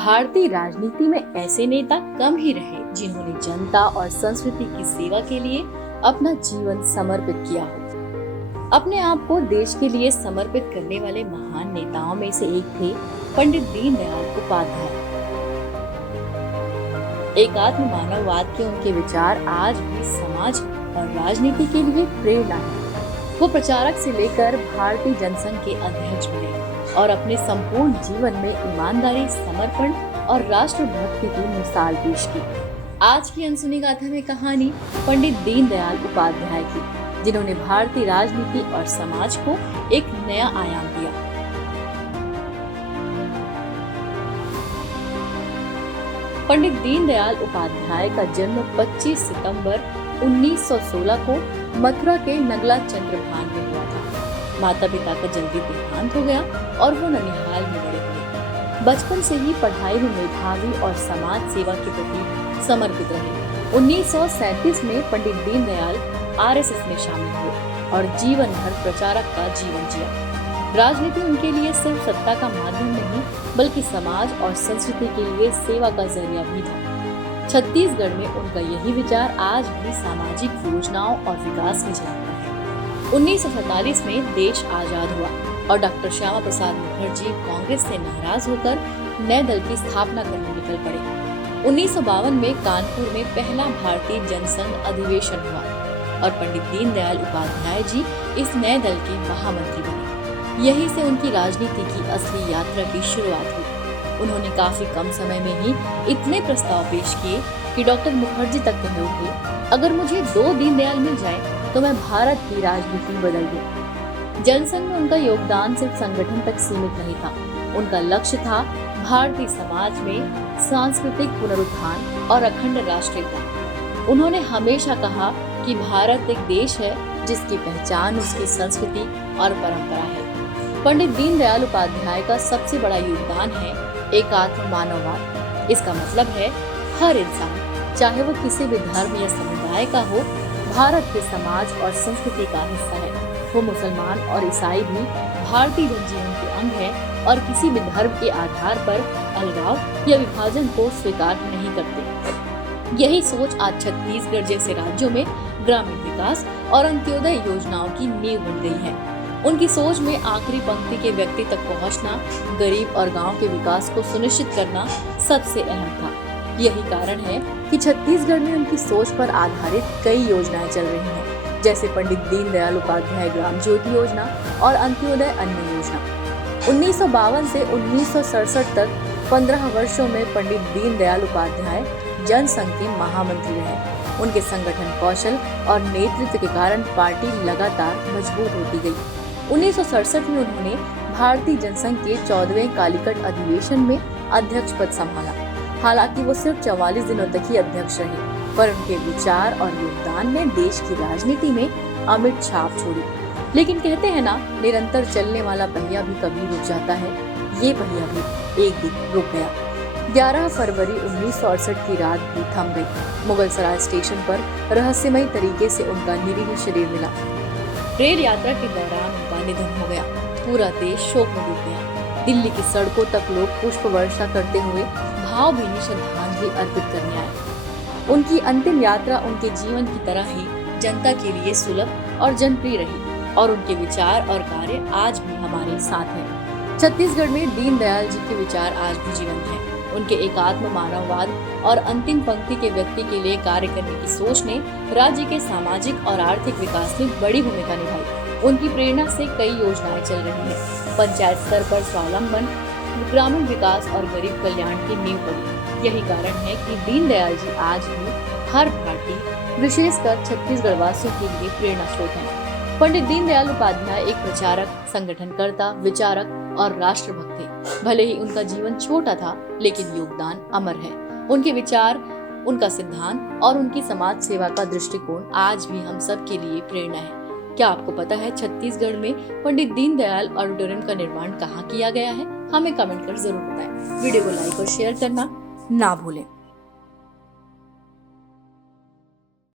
भारतीय राजनीति में ऐसे नेता कम ही रहे जिन्होंने जनता और संस्कृति की सेवा के लिए अपना जीवन समर्पित किया हो। अपने आप को देश के लिए समर्पित करने वाले महान नेताओं में से एक थे पंडित दीनदयाल उपाध्याय। एकात्म मानववाद के उनके विचार आज भी समाज और राजनीति के लिए प्रेरणा है। वो प्रचारक से लेकर भारतीय जनसंघ के अध्यक्ष बने और अपने संपूर्ण जीवन में ईमानदारी, समर्पण और राष्ट्रभक्ति की मिसाल पेश की। आज की अनसुनी गाथा में कहानी पंडित दीनदयाल उपाध्याय की, जिन्होंने भारतीय राजनीति और समाज को एक नया आयाम दिया। पंडित दीनदयाल उपाध्याय का जन्म 25 सितंबर 1916 को मथुरा के नगला चंद्रभान में हुआ था। माता पिता का जल्दी देहांत हो गया और वो ननिहाल में बड़े हुए। बचपन से ही पढ़ाई में मेधावी और समाज सेवा के प्रति समर्पित रहे। 1937 में पंडित दीनदयाल आरएसएस में शामिल हुए और जीवन भर प्रचारक का जीवन जिया। राजनीति उनके लिए सिर्फ सत्ता का माध्यम नहीं, बल्कि समाज और संस्कृति के लिए सेवा का जरिया भी था। छत्तीसगढ़ में उनका यही विचार आज भी सामाजिक योजनाओं और विकास में झलकता है। 1947 में देश आजाद हुआ और डॉक्टर श्यामा प्रसाद मुखर्जी कांग्रेस से नाराज होकर नए दल की स्थापना करने निकल पड़े। 1952 में कानपुर में पहला भारतीय जनसंघ अधिवेशन हुआ और पंडित दीनदयाल उपाध्याय जी इस नए दल के महामंत्री बने। यहीं से उनकी राजनीति की असली यात्रा की शुरुआत हुई। उन्होंने काफी कम समय में ही इतने प्रस्ताव पेश किए कि डॉक्टर मुखर्जी तक कहने उठे, अगर मुझे 2 दीनदयाल मिल जाए तो मैं भारत की राजनीति बदल दूं। जनसंघ में उनका योगदान सिर्फ संगठन तक सीमित नहीं था। उनका लक्ष्य था भारतीय समाज में सांस्कृतिक पुनरुत्थान और अखंड राष्ट्रीयता। उन्होंने हमेशा कहा कि भारत एक देश है जिसकी पहचान उसकी संस्कृति और परंपरा है। पंडित दीनदयाल उपाध्याय का सबसे बड़ा योगदान है एकात्म मानववाद। इसका मतलब है हर इंसान, चाहे वो किसी भी धर्म या समुदाय का हो, भारत के समाज और संस्कृति का हिस्सा है। वो मुसलमान और ईसाई भी भारतीय जनजीवन के अंग है और किसी भी धर्म के आधार पर अलगाव या विभाजन को स्वीकार नहीं करते। यही सोच आज छत्तीसगढ़ जैसे राज्यों में ग्रामीण विकास और अंत्योदय योजनाओं की नींव बन गई है। उनकी सोच में आखिरी पंक्ति के व्यक्ति तक पहुंचना, गरीब और गांव के विकास को सुनिश्चित करना सबसे अहम था। यही कारण है कि छत्तीसगढ़ में उनकी सोच पर आधारित कई योजनाएं चल रही हैं, जैसे पंडित दीनदयाल उपाध्याय ग्राम ज्योति योजना और अंत्योदय अन्न योजना। 1952 से 1967 तक 15 वर्षों में पंडित दीनदयाल उपाध्याय जनसंघ के महामंत्री रहे। उनके संगठन कौशल और नेतृत्व के कारण पार्टी लगातार मजबूत होती गई। 1967 में उन्होंने भारतीय जनसंघ के 14वें कालीकट अधिवेशन में अध्यक्ष पद संभाला। हालांकि वो सिर्फ 44 दिनों तक ही अध्यक्ष रहे, पर उनके विचार और योगदान ने देश की राजनीति में अमिट छाप छोड़ी। लेकिन कहते हैं ना, निरंतर चलने वाला पहिया भी कभी रुक जाता है। ये पहिया भी एक दिन रुक गया। 11 फरवरी 1968 की रात भी थम गई। मुगलसराय स्टेशन पर रहस्यमयी तरीके से उनका निरीह शरीर मिला। रेल यात्रा के दौरान उनका निधन हो गया। पूरा देश शोक में डूब गया। दिल्ली की सड़कों तक लोग पुष्प वर्षा करते हुए भावभीनी श्रद्धांजलि अर्पित करने आए। उनकी अंतिम यात्रा उनके जीवन की तरह ही जनता के लिए सुलभ और जनप्रिय रही और उनके विचार और कार्य आज भी हमारे साथ हैं। छत्तीसगढ़ में दीनदयाल जी के विचार आज भी जीवंत हैं। उनके एकात्म मानववाद और अंतिम पंक्ति के व्यक्ति के लिए कार्य करने की सोच ने राज्य के सामाजिक और आर्थिक विकास में बड़ी भूमिका निभाई। उनकी प्रेरणा से कई योजनाएं चल रही हैं। पंचायत स्तर पर स्वावलंबन, ग्रामीण विकास और गरीब कल्याण की नींव पड़ी। यही कारण है कि दीनदयाल जी आज भी हर भारतीय, विशेषकर छत्तीसगढ़ वासियों के लिए प्रेरणा स्रोत हैं। पंडित दीनदयाल उपाध्याय एक प्रचारक, संगठनकर्ता, विचारक और राष्ट्रभक्त थे। भले ही उनका जीवन छोटा था, लेकिन योगदान अमर है। उनके विचार, उनका सिद्धांत और उनकी समाज सेवा का दृष्टिकोण आज भी हम सब के लिए प्रेरणा है। क्या आपको पता है छत्तीसगढ़ में पंडित दीनदयाल ऑडिटोरियम का निर्माण कहाँ किया गया है? हमें कमेंट कर जरूर बताएं। वीडियो को लाइक और शेयर करना ना भूलें।